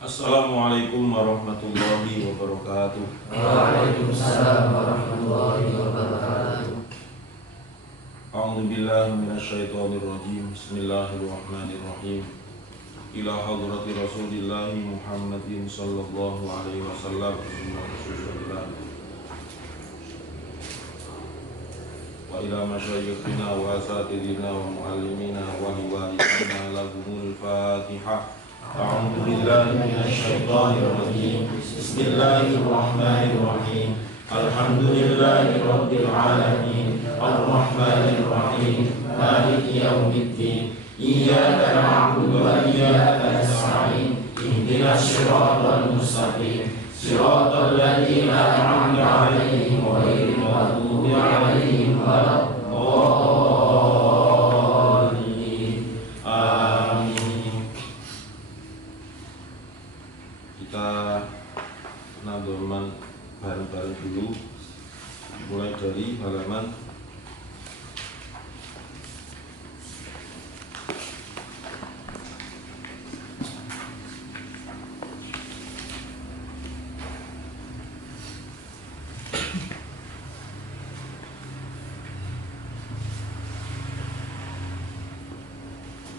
Assalamualaikum warahmatullahi wabarakatuh. Waalaikumsalam warahmatullahi wabarakatuh. A'udzu billahi minasyaitonir rajim. Bismillahirrahmanirrahim. Ila hadrati Rasulillah Muhammadin sallallahu alaihi wasallam. Wa ila masyayikhina wa asatidina wa muallimina wa liwalidina lahumul Fatihah. A'udzu billahi minasyaitonir rajim. Bismillahirrahmanirrahim. Alhamdulillahi rabbil alamin. Ar-Rahmanir Rahim. Maliki yaumiddin. Iyyaka na'budu wa iyyaka nasta'in. Ihdinas siratal mustaqim. Siratal ladzina an'amta 'alaihim ghairil maghdubi 'alaihim waladdallin. Amin. Kita nadoman bareng-bareng dulu, mulai dari halaman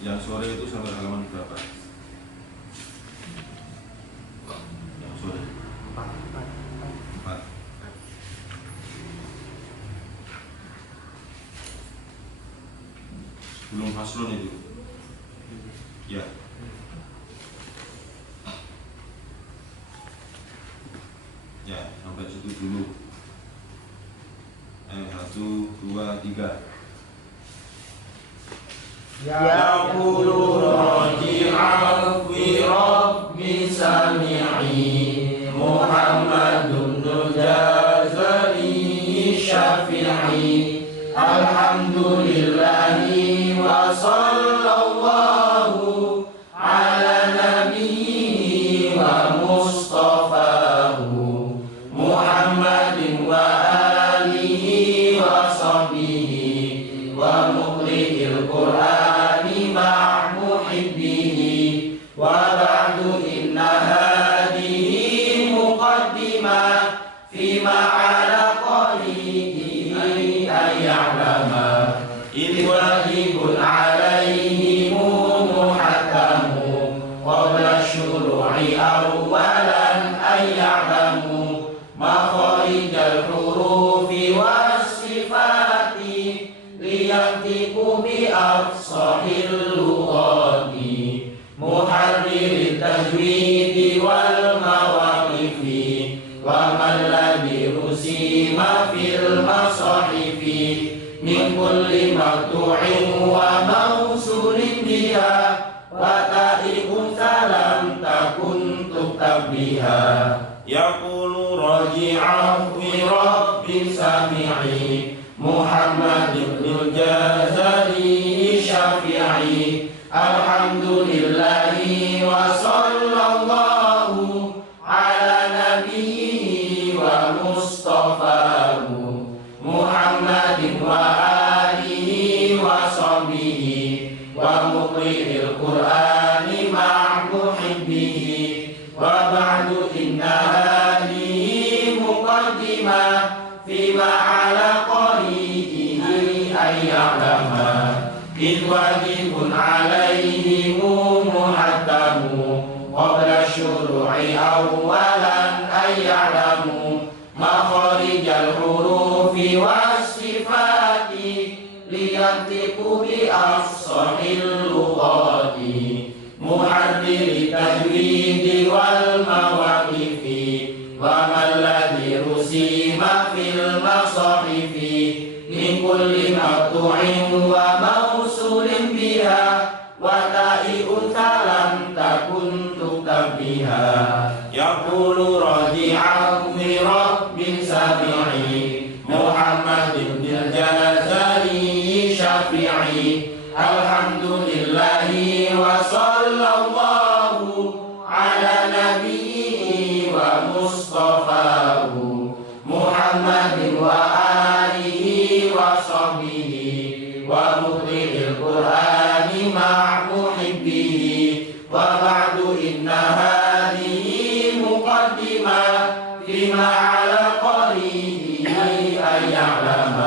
yang sore itu sampai halaman berapa? Yang sore 4. Belum faslun itu. Ya. Ya, sampai situ dulu. 1, 2, 3. Yaqulu raji'an fi rabbi sami'i Muhammadun Jazali Syafi'i Alhamdulillahi wa sallallahu ala nabiyyi wa mustafahu Muhammadin wa alihi wa sahbihi wa muqri'il Qur'ani ma' muhibbihi wa ba'du inna hadihi muqaddimah fima ala qalihi ayya'lama idh wajibun alaihimu muhakamu qabla syuru'i awwalan ayya'lamu makharijal hurufi was-sifati liyantiku bi afsahil lughati muharririt tajwidi wal mawaqifi wa man ladhi rusima fil masahifi min kulli maqtu'in wa mawsulin biha wa ta'i'un salam takun tuktab biha yaqulu raji'an fi rabbin sami'i Muhammad ibn Jazali Syafi'i Alhamdulillahi wa sallallahu ala nabiyyi wa mustafahu Muhammadin wa alihi wa sahbihi wa muqri'il Qur'ani ma' muhibbihi wa ba'du inna hadihi muqaddimah fima ala qari'ihi ayya'lama idh wajibun alaihimu muhakamu qabla syuru'i awwalan ayya'lamu makharijal hurufi was-sifati liyantiku bi afsahil lughati muharriri tajwidi wal mawaqifi wa man ladhi rusima fil masahifi min kulli maqtu'in wa mawsulin biha wa ta'i'un salam takun tuktab biha yaqulu raji'an fi rabbin sami'i Muhammad ibn Jazali Syafi'i Alhamdulillahi wa sallallahu ala nabiyyi wa mustafahu Muhammadin wa alihi wa sahbihi wa muqri'il Qur'ani ma' muhibbihi wa ba'du inna hadi ما على قرينه أن يعلم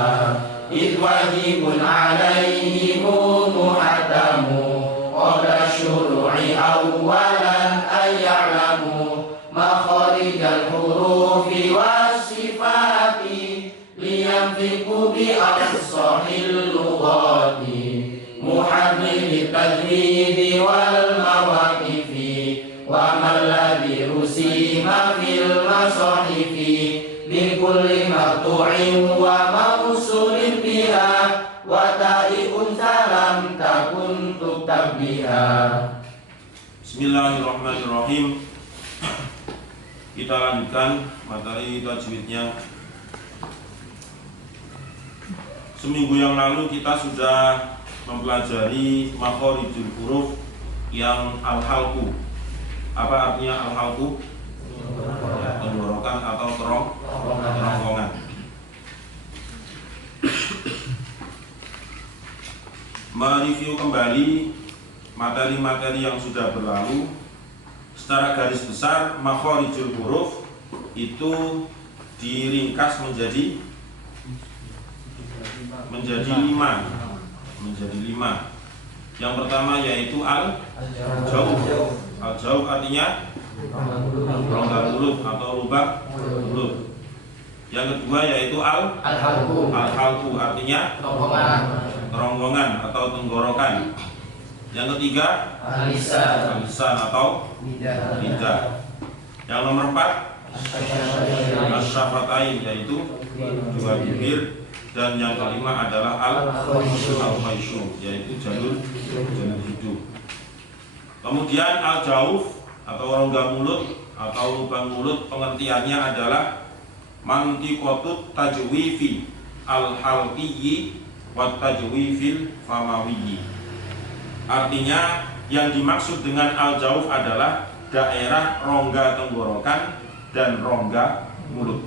إذ واجب عليهم محتم قبل الشروع أولا أن يعلموا مخارج الحروف والصفات لينفقوا بأفصح اللغات محمل التجويد والمواقف وما الذي رسم في المصاحف من كل مقطوع وموصول بها وتاء أنثى لم تكن تكتب بها. Bismillahirrahmanirrahim. Kita lanjutkan materi tajwidnya. Seminggu yang lalu kita sudah mempelajari makhorijul huruf yang al-halqu. Apa artinya al-halqu? Tenggorokan atau kerongkongan. Mereview kembali materi-materi yang sudah berlalu. Secara garis besar makhorijul huruf itu diringkas menjadi lima. Yang pertama yaitu al-jauh. Al-jauh artinya rongga mulut atau lubang mulut. Yang kedua yaitu al-halqu artinya kerongkongan atau tenggorokan. Yang ketiga lisan atau lidah. Yang nomor 4 asyafatain yaitu dua bibir. Dan yang kelima adalah al-khayshu yaitu jalur hidup. Kemudian al-jauf atau rongga mulut atau lubang mulut pengertiannya adalah mantiqatut tajwifi al-halqiyyi wat tajwifil famawiyyi. Artinya yang dimaksud dengan al-jauf adalah daerah rongga tenggorokan dan rongga mulut.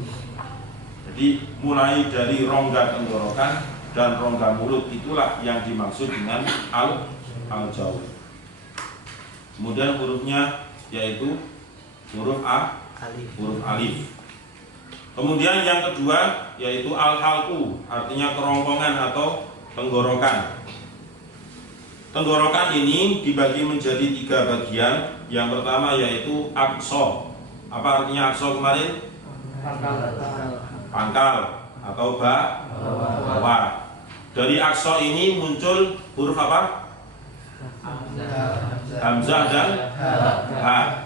Jadi mulai dari rongga tenggorokan dan rongga mulut itulah yang dimaksud dengan al-jauf. Kemudian hurufnya yaitu huruf alif. Kemudian yang kedua yaitu al-halqu artinya kerongkongan atau tenggorokan. Tenggorokan ini dibagi menjadi 3 bagian. Yang pertama yaitu aqsa. Apa artinya aqsa kemarin? Pangkal atau bawah. Dari aqsa ini muncul huruf apa? Hamzah dan ha.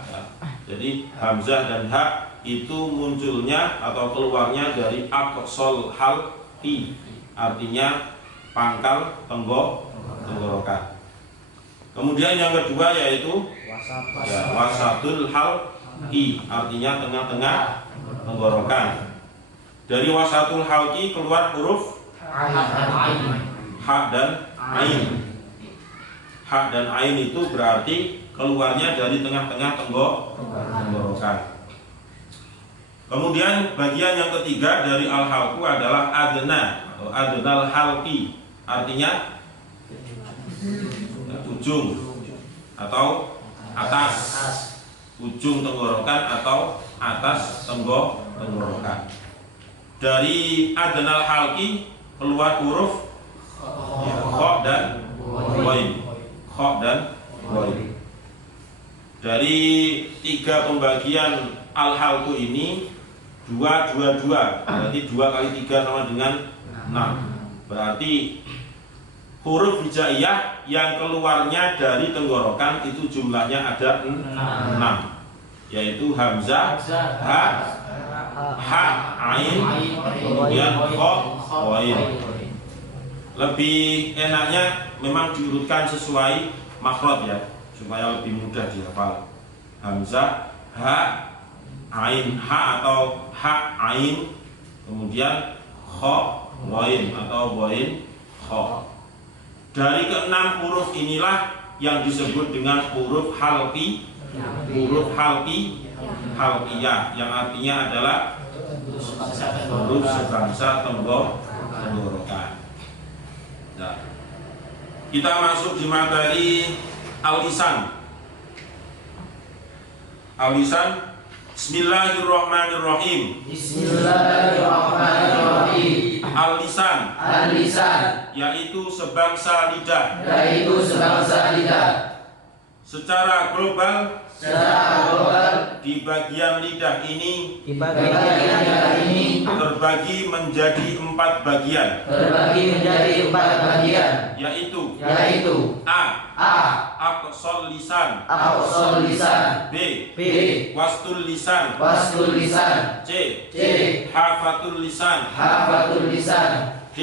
Jadi hamzah dan ha itu munculnya atau keluarnya dari aqsal halqi, artinya pangkal tenggorokan. Kemudian yang kedua yaitu wasatul halqi, artinya tengah-tengah tenggorokan. Dari wasatul halqi keluar huruf ha dan ain. Ha dan ain itu berarti keluarnya dari tengah-tengah tenggorokan. Kemudian bagian yang ketiga dari al-halqu adalah adna atau adnal halqi, artinya ujung atau atas, ujung tenggorokan atau atas tenggorokan. Dari adnal halqi keluar huruf kha dan ghain. Kha dan ghain. Dari 3 pembagian al-halqu ini 2, 2, 2. Berarti 2 kali 3 sama dengan 6. Berarti huruf hijaiyah yang keluarnya dari tenggorokan itu jumlahnya ada 6. Yaitu hamzah, ha, ain, kemudian kha, ghain. Lebih enaknya memang diurutkan sesuai makhraj ya, supaya lebih mudah dihafal. Hamzah, ha, ain, ha atau ha, ain, kemudian kha, ghain atau ghain, kha. Dari ke-6 huruf inilah yang disebut dengan huruf halqi, halqiyah, yang artinya adalah huruf sebangsa tenggorokan. Nah, kita masuk di materi al-lisan. Al-lisan Bismillahirrahmanirrahim. Bismillahirrahmanirrahim. Al-lisan, Al-lisan, yaitu sebangsa lidah. yaitu sebangsa lidah. Secara global, di bagian lidah ini terbagi menjadi 4 bagian, yaitu A. Aqsal lisan, B. Wastul lisan, C. Hafatul lisan, D.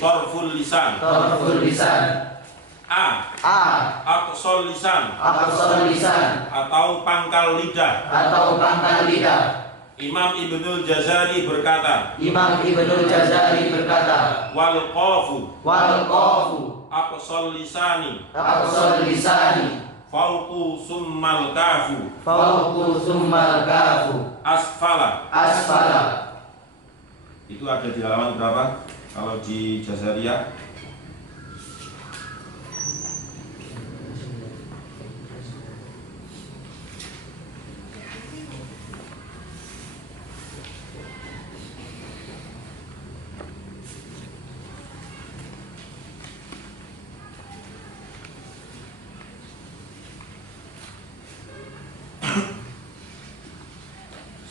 Torful lisan. A. Aqsal lisan, atau pangkal lidah. Imam Ibnul Jazari berkata, wal qafu aqsal lisani, fauqu summal kafu, asfala. Itu ada di halaman berapa kalau di Jazariyah?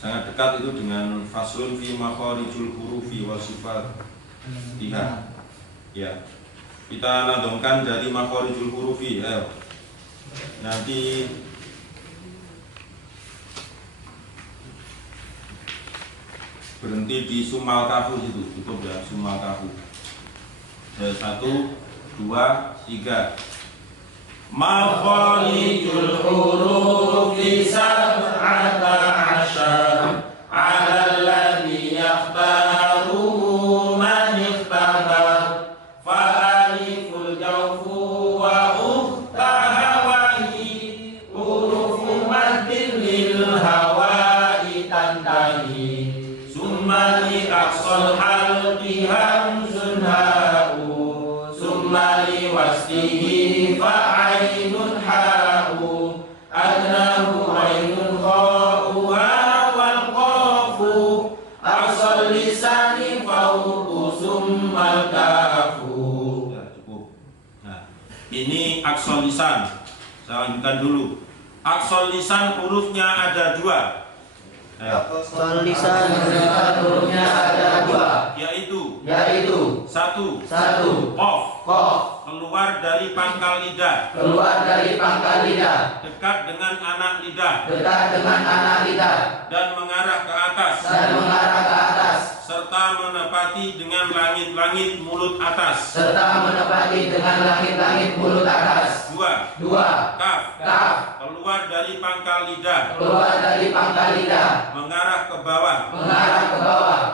Sangat dekat itu dengan faslun fi makharijul hurufi wa sifatiha. Ya. Kita nadongkan dari makharijul hurufi. Ayo. Nanti berhenti di sumal kafu situ, cukup ya, sumal kafu. 1, 2, 3. Makharijul hurufi sab'ata asyar, 'ala alladhi yakhtaruhu man ikhtabar, fa aliful jawfu wa ukhtaha wa hi, hurufu maddin lil hawa'i tantahi, summa li aqsal halqi hamzun ha'u, summa li waslihi fa'ainun ha'u, adnahu ainun kha'uha wal qafu, aqsal lisani fauqu summal kafu. Ya, cukup. Nah, ini aqsal lisan. Saya lanjutkan dulu. Aqsal lisan hurufnya ada 2. Aqsal lisan hurufnya ada 2, yaitu 1. Qaf, keluar dari pangkal lidah, dekat dengan anak lidah, dan mengarah ke atas, serta menepati dengan langit-langit mulut atas. 2. Kaf, keluar dari pangkal lidah, mengarah ke bawah,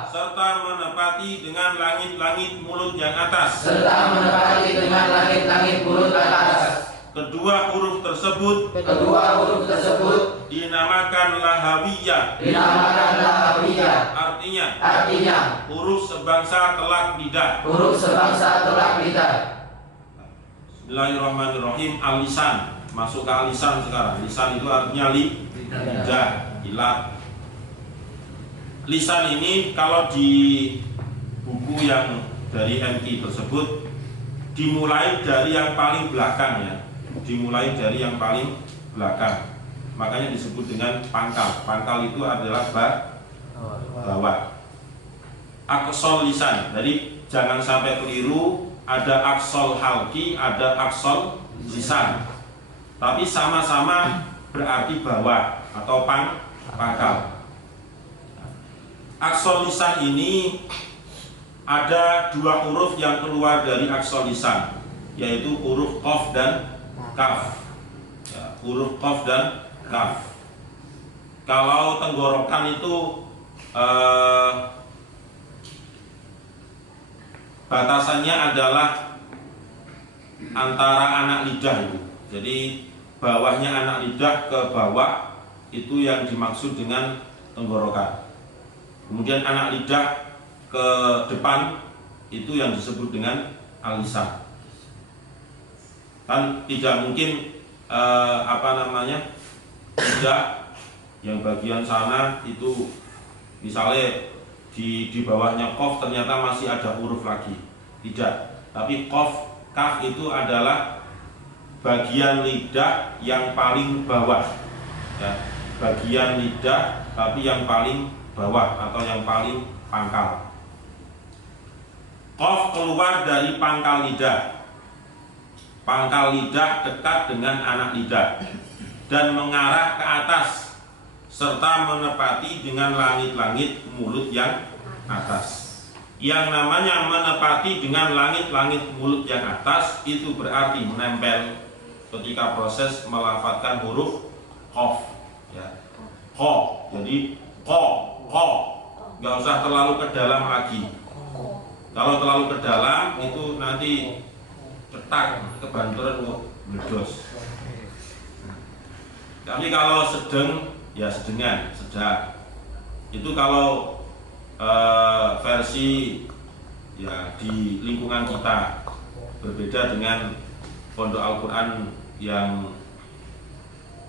serta menepati dengan langit-langit mulut yang atas. Kedua huruf tersebut dinamakan lahawiyah. Artinya huruf sebangsa telak lidah. Bismillahirrahmanirrahim. Al-lisan, masuk ke al-lisan sekarang. Lisan itu artinya lidah, ilat. Lisan ini kalau di buku yang dari MI tersebut dimulai dari yang paling belakang ya. Makanya disebut dengan pangkal. Pangkal itu adalah bawah. Aqsal lisan. Jadi jangan sampai keliru, ada aqsal halqi, ada aqsal lisan. Tapi sama-sama berarti bawah atau pangkal. Aqsal lisan ini ada 2 huruf yang keluar dari aqsal lisan, yaitu huruf qaf dan kaf. Ya, huruf qaf dan kaf. Kalau tenggorokan itu batasannya adalah antara anak lidah itu. Jadi bawahnya anak lidah ke bawah itu yang dimaksud dengan tenggorokan. Kemudian anak lidah ke depan itu yang disebut dengan al-lisan. Kan tidak mungkin lidah yang bagian sana itu misalnya di bawahnya qaf ternyata masih ada huruf lagi. Tidak, tapi kaf itu adalah bagian lidah yang paling bawah ya, bagian lidah tapi yang paling bawah atau yang paling pangkal. Qaf keluar dari pangkal lidah. Pangkal lidah dekat dengan anak lidah dan mengarah ke atas serta menepati dengan langit-langit mulut yang atas. Yang namanya menepati dengan langit-langit mulut yang atas itu berarti menempel ketika proses melafadzkan huruf qaf ya. Qa, jadi qa, nggak usah terlalu ke dalam lagi. Kalau terlalu ke dalam itu nanti cetak kebanturan meledos. Tapi kalau sedang ya sedengan, sedang. Itu kalau versi ya di lingkungan kita, berbeda dengan pondok Al-Quran yang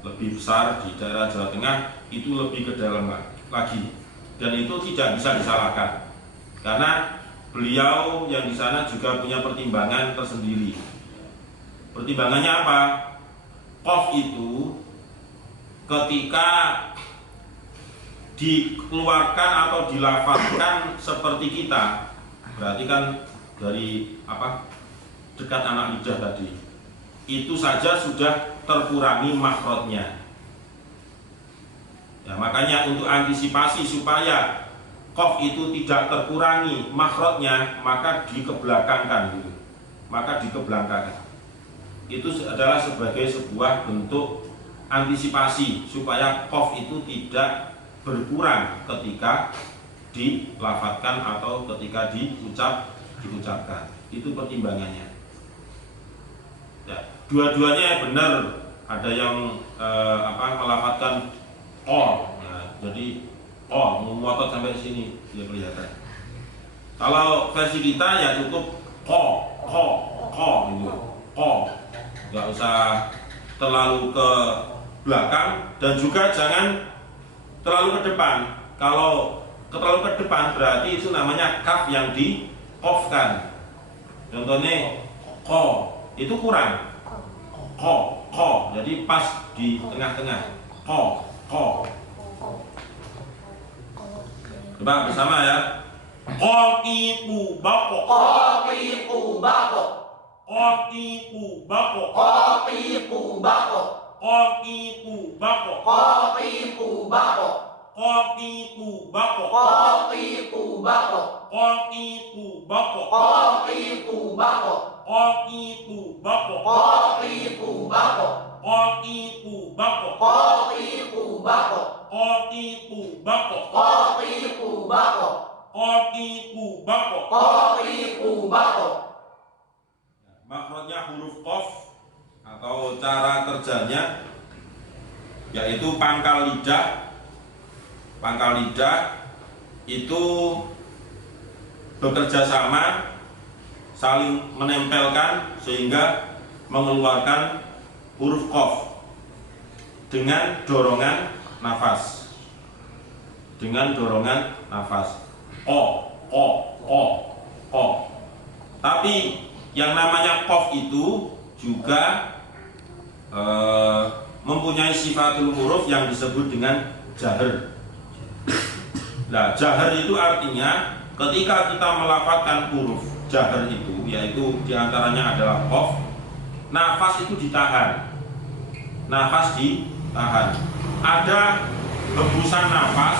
lebih besar di daerah Jawa Tengah, itu lebih ke dalam lagi, dan itu tidak bisa disalahkan karena beliau yang di sana juga punya pertimbangan tersendiri. Pertimbangannya apa? Qaf itu ketika dikeluarkan atau dilafazkan seperti kita, berarti kan dari apa, dekat anak lidah tadi, itu saja sudah terkurangi makhrajnya. Ya, makanya untuk antisipasi supaya qaf itu tidak terkurangi makhrajnya, maka dikebelakangkan gitu. Maka dikebelakangkan. Itu adalah sebagai sebuah bentuk antisipasi supaya qaf itu tidak berkurang ketika dilafadzkan atau ketika diucapkan. Itu pertimbangannya. Ya, dua-duanya benar. Ada yang melafadzkan qor, ya, jadi memotot sampai sini ya kelihatan. Kalau versi kita ya cukup ko gitu, nggak usah terlalu ke belakang dan juga jangan terlalu ke depan. Kalau terlalu ke depan berarti itu namanya kaf yang di qafkan. Contohnya ko itu kurang, ko jadi pas di tengah-tengah, ko. Coba bersama ya. Qaqiqu baqo. Qaqiqu baqo. Qaqiqu baqo. Qaqiqu baqo. Qaqiqu baqo. Qaqiqu baqo. Qaqiqu baqo. Qaqiqu baqo. Qaqiqu baqo. Qaqiqu baqo. Qaqiqu baqo. Qaqiqu baqo. Qaqiqu baqo. Qaqiqu baqo. Qaqiqu baqo. Qaqiqu baqo. Qaqiqu baqo. Qaqiqu baqo. Makhrajnya huruf qaf atau cara kerjanya yaitu pangkal lidah. Pangkal lidah itu bekerja sama, saling menempelkan sehingga mengeluarkan huruf qaf dengan dorongan nafas. Dengan dorongan nafas. Tapi yang namanya qaf itu juga mempunyai sifatul huruf yang disebut dengan jahar. Nah, jahar itu artinya ketika kita melafadzkan huruf jahar itu, yaitu diantaranya adalah qaf, nafas itu ditahan. Nafas ditahan. Ada hembusan nafas,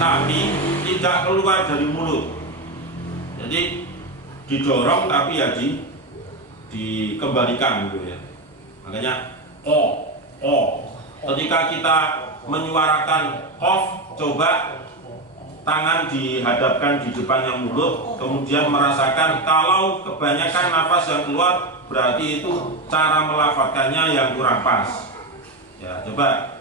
tapi tidak keluar dari mulut. Jadi didorong tapi ya dikembalikan gitu ya. Makanya ketika kita menyuarakan qaf, coba tangan dihadapkan di depannya mulut, kemudian merasakan kalau kebanyakan nafas yang keluar berarti itu cara melafadzkannya yang kurang pas. Ya, coba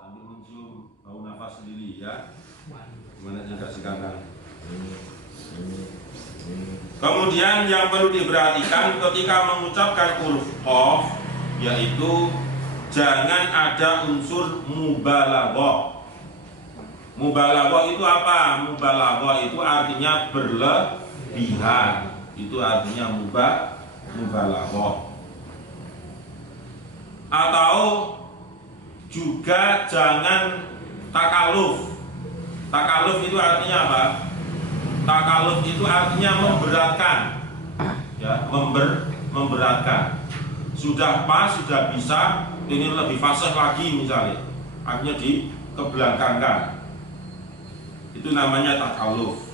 sambil mencium bau nafas sendiri ya. Kemudian yang perlu diperhatikan ketika mengucapkan huruf qaf, yaitu jangan ada unsur mubalaghah. Mubalaghah itu apa? Mubalaghah itu artinya berlebihan. Itu artinya mubalaghah. Atau juga jangan takaluf. Takaluf itu artinya apa? Takaluf itu artinya memberatkan, ya, memberatkan. Sudah pas, sudah bisa, ingin lebih fasih lagi misalnya, akhirnya dikebelakangkan. Itu namanya takaluf.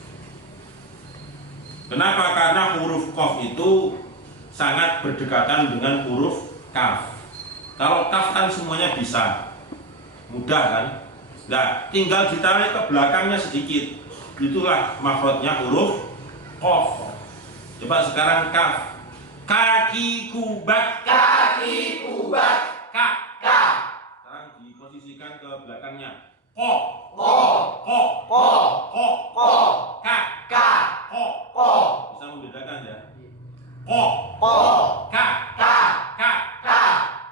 Kenapa? Karena huruf qaf itu sangat berdekatan dengan huruf kaf. Kalau kaf kan semuanya bisa, mudah kan? Nah, tinggal ditarik ke belakangnya sedikit. Itulah makhrajnya huruf qaf. Coba sekarang kaf. Kaki kubat. Kaki kubat. Ka. Ka. Sekarang diposisikan ke belakangnya. Ko. Ko. Ko. Ko. Ko. Ko. Ka. Ka. Ko. Ko. Bisa membedakan ya. Ko. Ko. Ka. Ka. Ka. Ka.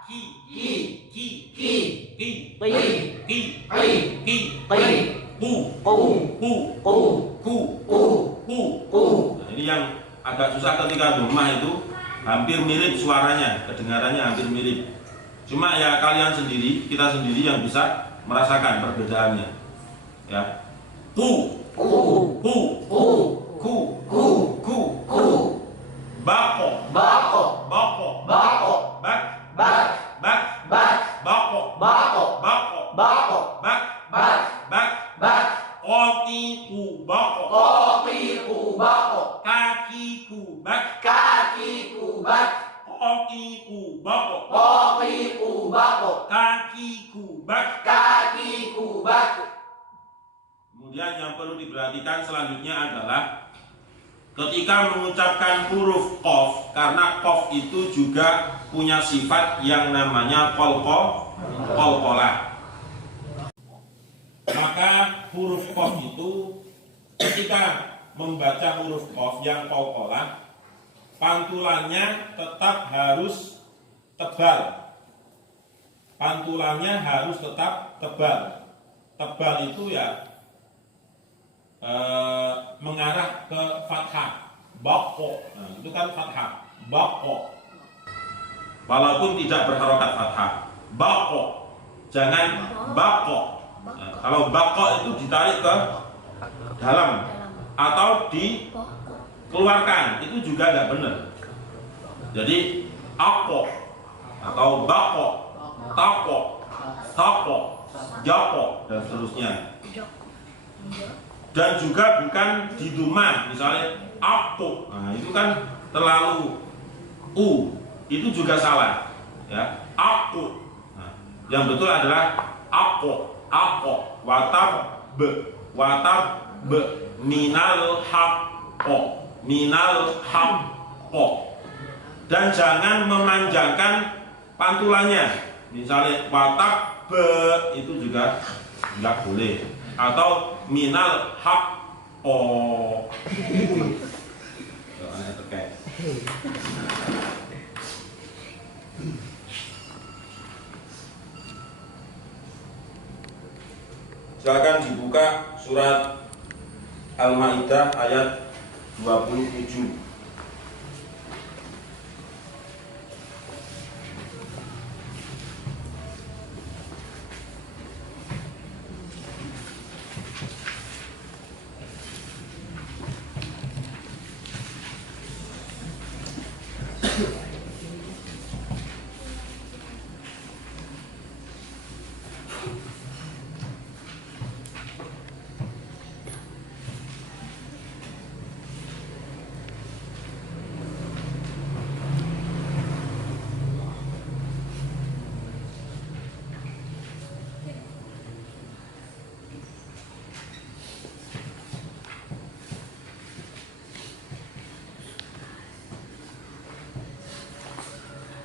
Ki. Ki. Ki. Ki. Ki. Ki. Ki. Ki. Ki. Ki. Ku. Ku. Ku. Ku. Ku. Ku. Ku. Ku. Nah, ini yang agak susah ketika domah itu, hampir mirip suaranya, kedengarannya hampir mirip. Cuma ya kalian sendiri, kita sendiri yang bisa merasakan perbedaannya. Ya. Ku. Ku. Ku. Ku. Ku. Ku. Ku. Ku. Bako. Bako. Bako. Bako. Bak. Bak. Bak. Bak. Bako. Bako. Bako. Bako. Bak. Bak. Bak. Bak. Kokiku bako. Kokiku bako. Kakiku bak. Kakiku bak. Kokiku bako. Kokiku bako. Kakiku bak. Kakiku bak. Kemudian yang perlu diperhatikan selanjutnya adalah ketika mengucapkan huruf qaf, karena qaf itu juga punya sifat yang namanya qalqalah. Maka huruf qaf itu ketika membaca huruf qaf yang qalqalah, pantulannya tetap harus tebal. Pantulannya harus tetap tebal. Tebal itu ya mengarah ke fathah. Bako, nah, itu kan fathah. Bako. Walaupun tidak berharokat fathah. Bako. Jangan bako. Nah, kalau bako itu ditarik ke dalam atau dikeluarkan, itu juga nggak benar. Jadi ako atau bako, tako, tako, jako dan seterusnya. Dan juga bukan di duma, misalnya aku, nah itu kan terlalu itu juga salah, ya. Aku, nah, yang betul adalah ako, watab be, minal hakko, dan jangan memanjangkan pantulannya, misalnya watab be itu juga nggak boleh, atau minal hakko. Aneh terkait. Silakan dibuka surat Al-Maidah ayat 27.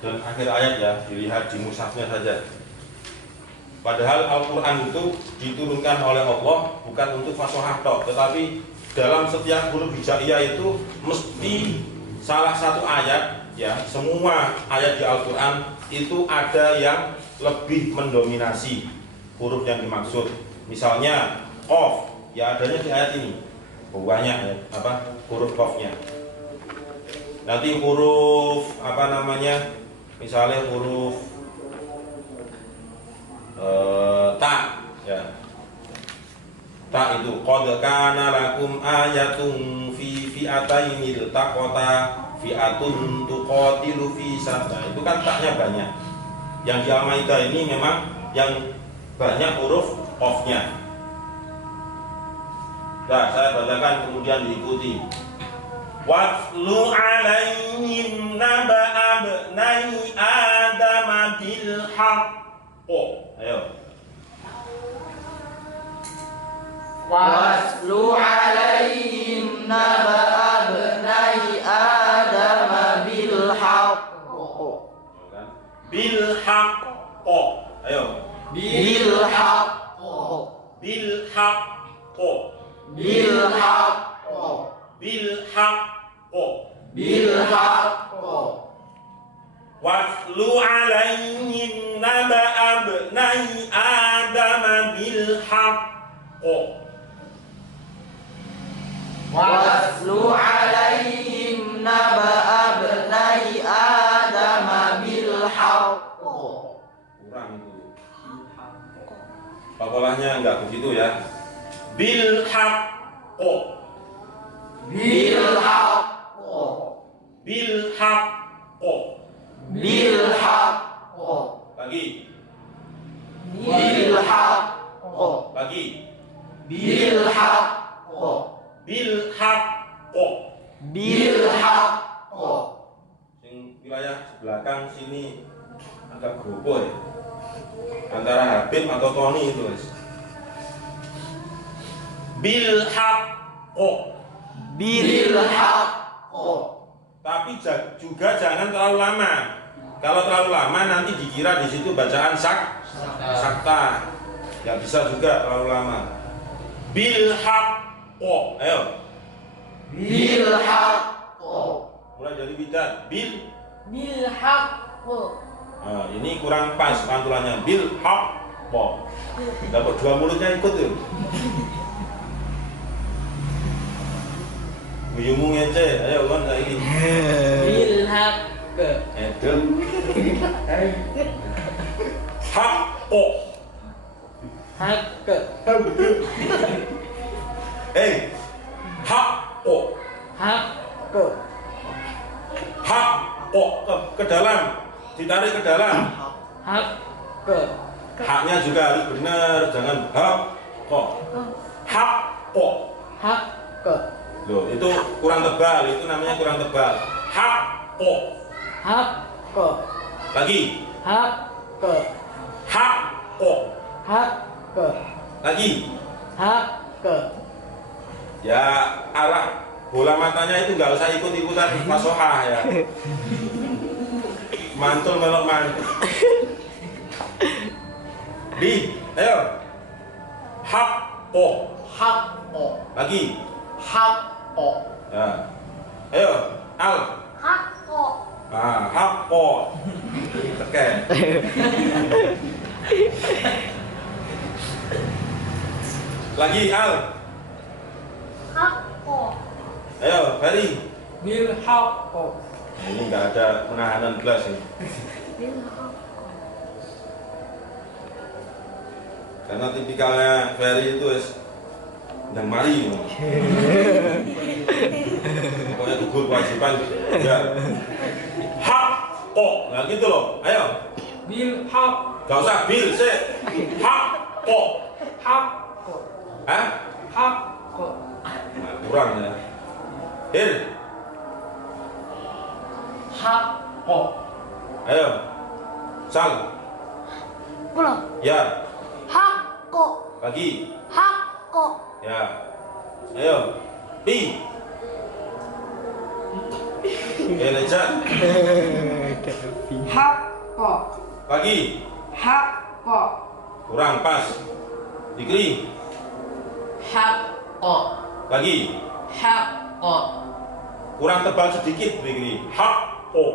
Dan akhir ayat ya, dilihat di mushafnya saja. Padahal Al-Quran itu diturunkan oleh Allah bukan untuk fasohah tok, tetapi dalam setiap huruf hijaiyah itu mesti salah satu ayat, ya, semua ayat di Al-Quran itu ada yang lebih mendominasi huruf yang dimaksud. Misalnya qaf, ya adanya di ayat ini banyak ya, huruf qafnya. Nanti huruf misalnya huruf ta, ya, ta itu qad kana lakum ayatun fi fi'atainil taqata fi'atun tuqatilu fi sabta. Itu kan taknya banyak. Yang di Al-Maidah ini memang yang banyak huruf qafnya. Nah, saya bacakan kemudian diikuti. Watlu alaihim naba'a abnai Adam bil haqq. Ayo. Watlu alaihim naba'a abnai Adam bil haqq. Bil haqq. Ayo. Bil haqq. Bil haqq. Bil haqq. Bil haqq. Bil haqq. Watlu alaihim naba'a abnai Adam bil haqq. Watlu alaihim naba'a abnai Adam bil haqq. Kurang itu. Pakolahnya enggak begitu ya. Bil haqq. Bil haqq. Bil haqq. Bil haqq. Lagi. Bil haqq. Lagi. Bil haqq. Bil haqq. Bil haqq. Sing wilayah belakang sini agak grobo ya. Antara Habib atau Tony itu, guys. Bil haqq. Bil haqq. Tapi juga jangan terlalu lama. Kalau terlalu lama nanti dikira di situ bacaan sakta. Nggak bisa juga terlalu lama. Bil haqq. Ayo. Bil haqq. Mulai dari bidat. Bil haqq. Nah, ini kurang pas pantulannya. Bil haqq. Dapat dua mulutnya ikut tuh. Buyumu ngece, ayo kan kayak ini. Bil haqq. Edel. Haqq. Haqq. Haqq. Haqq. Haqq ke dalam, ditarik ke dalam. Haqq. Haknya juga harus benar, jangan haqq. Haqq. Haqq. Loh, itu kurang tebal, itu namanya kurang tebal. Haqq. Haqq. Lagi. Haqq. Haqq. Haqq. Lagi. Haqq. Ya, arah bola matanya itu nggak usah ikut-ikutan fasohah ya. Mantul melok mantul. Ayo. Haqq. Haqq. Lagi. Haqq. Ya. Ayo, al. Haqq. Nah, haqq. Oke. Lagi al. Haqq. Ayo, Ferry. Bil haqq. Ini nggak ada penahanan gelas ini. Bil haqq. Karena tipikalnya Ferry itu yang mari. Pokoknya tugur kewajiban. Ya. Haqq. Nah gitu loh. Ayo. Bil haqq. Gak usah bil sih. Haqq. Haqq. Hah? Haqq. Nah, kurang ya. Hir. Haqq. Ayo. Sal. Belum. Ya. Haqq. Lagi. Haqq. Ya. Ayo. Pi. Nejat. Haqq. Lagi. Haqq. Kurang pas. Dikri. Haqqa. Lagi. Haqqa. Kurang tebal sedikit, Dikri. Haqqo.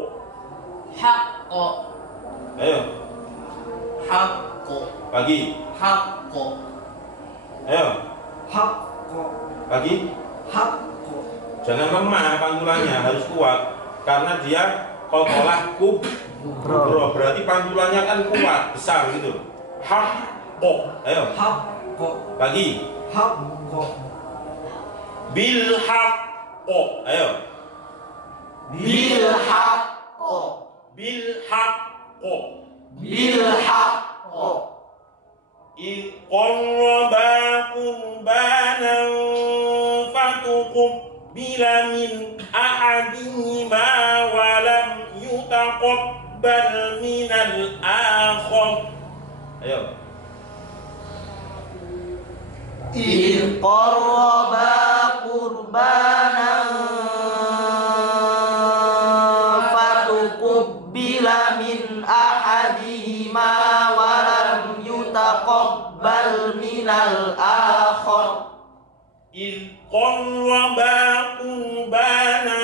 Haqqa. Ayo. Haqqa. Lagi. Haqqa. Ayo. Haqqa. Lagi. Haqqa. Jangan lemah pantulannya, harus kuat. Karena dia qalqalah kubro. Berarti pantulannya kan kuat, besar gitu. Haqqo. Ayo. Haqqa. Lagi. Haqqa. Bil haqqo. Ayo. Bil haqqo. Bil haqqo. Bil haqqo. Iqarraba qurbanan fatuqbila min ahadihima wa lam yutaqabbal minal akhar. Ayo. إذ قربا قربانا فتقبل من أحدهما ولم يتقبل من الآخر إذ قربا قربانا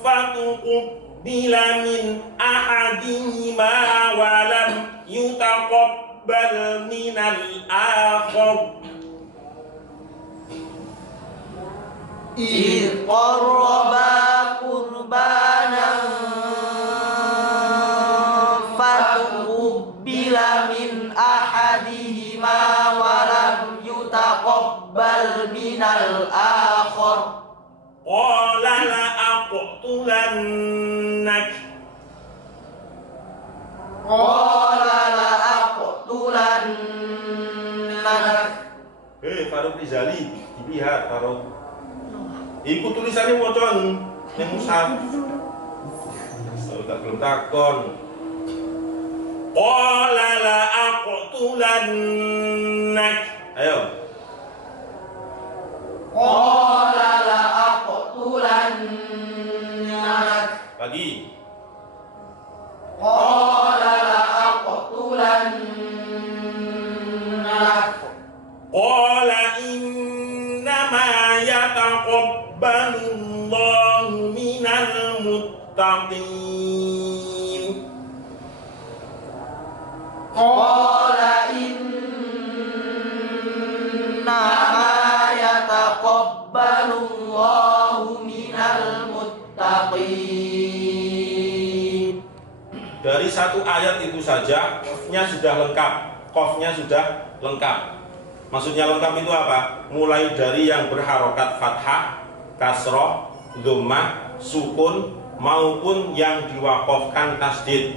فتقبل من أحدهما ولم يتقبل من الآخر. إذ قربا قربانا فتقبل من أحدهما ولم يتقبل من الآخر قال لأقتلنك. قال لأقتلنك. Faruk Rizali, dilihat Faruk. Iku tulisannya wocon yang mushaf. Sudah belum takon. Qala la'aqtulannak. Ayo. Qala la'aqtulannak. Lagi. Qala la'aqtulannak. Qala innama yataqabbalullahu minal muttaqin. Qala innama yataqabbalullahu minal muttaqin. Dari satu ayat itu saja, qafnya sudah lengkap. Qafnya sudah lengkap. Maksudnya lengkap itu apa? Mulai dari yang berharokat fathah, kasroh, dhammah, sukun, maupun yang diwakofkan tasdid.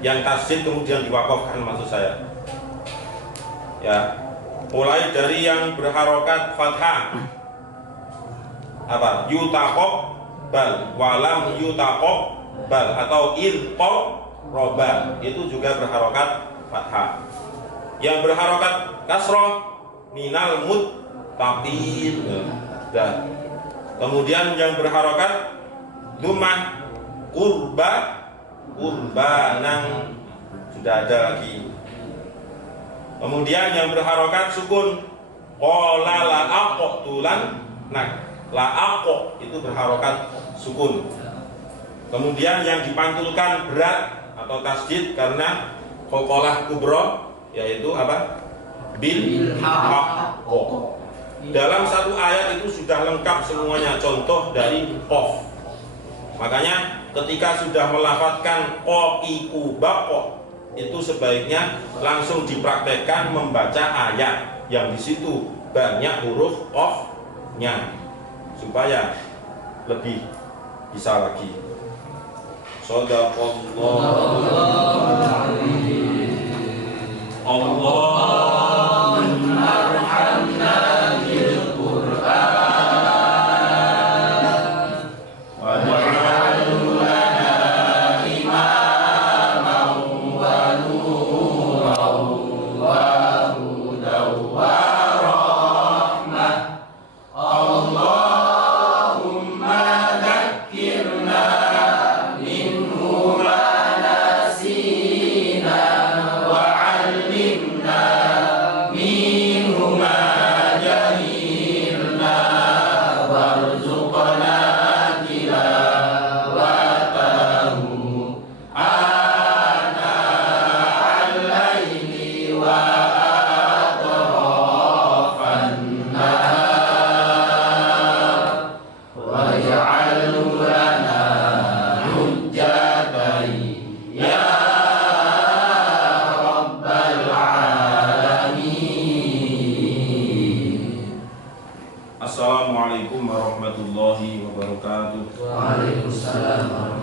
Yang tasdid kemudian diwakofkan, maksud saya. Ya, mulai dari yang berharokat fathah, apa? Yutaqabbal, walam yutaqabbal, atau ilqarraba, itu juga berharokat fathah. Yang berharokat kasroh, minal muttaqin. Dan kemudian yang berharokat dhammah, qurbanan, sudah ada lagi. Kemudian yang berharokat sukun, qala la'aqtulannak. La'aq itu berharokat sukun. Kemudian yang dipantulkan berat atau tasdid karena qalqalah kubro, yaitu apa? Bil haqqo. Dalam satu ayat itu sudah lengkap semuanya, contoh dari qaf. Makanya ketika sudah melafadzkan qaqiku baqo, itu sebaiknya langsung dipraktekkan membaca ayat yang di situ banyak huruf qafnya supaya lebih bisa lagi. Shadaqallah. Allahumma arhamna bil Qur'an waj'alhu lana imaman wa nuran wa hudan wa rahmah. Allahumma dhakkirna minhu ma nasina wa 'allimna minhuma jahilna warzuqna tilawatahu ana al-laili wa atrafan nahar waj'alhu lana hujjatan ya rabbal alamin. Assalamualaikum warahmatullahi wabarakatuh. Waalaikumsalam.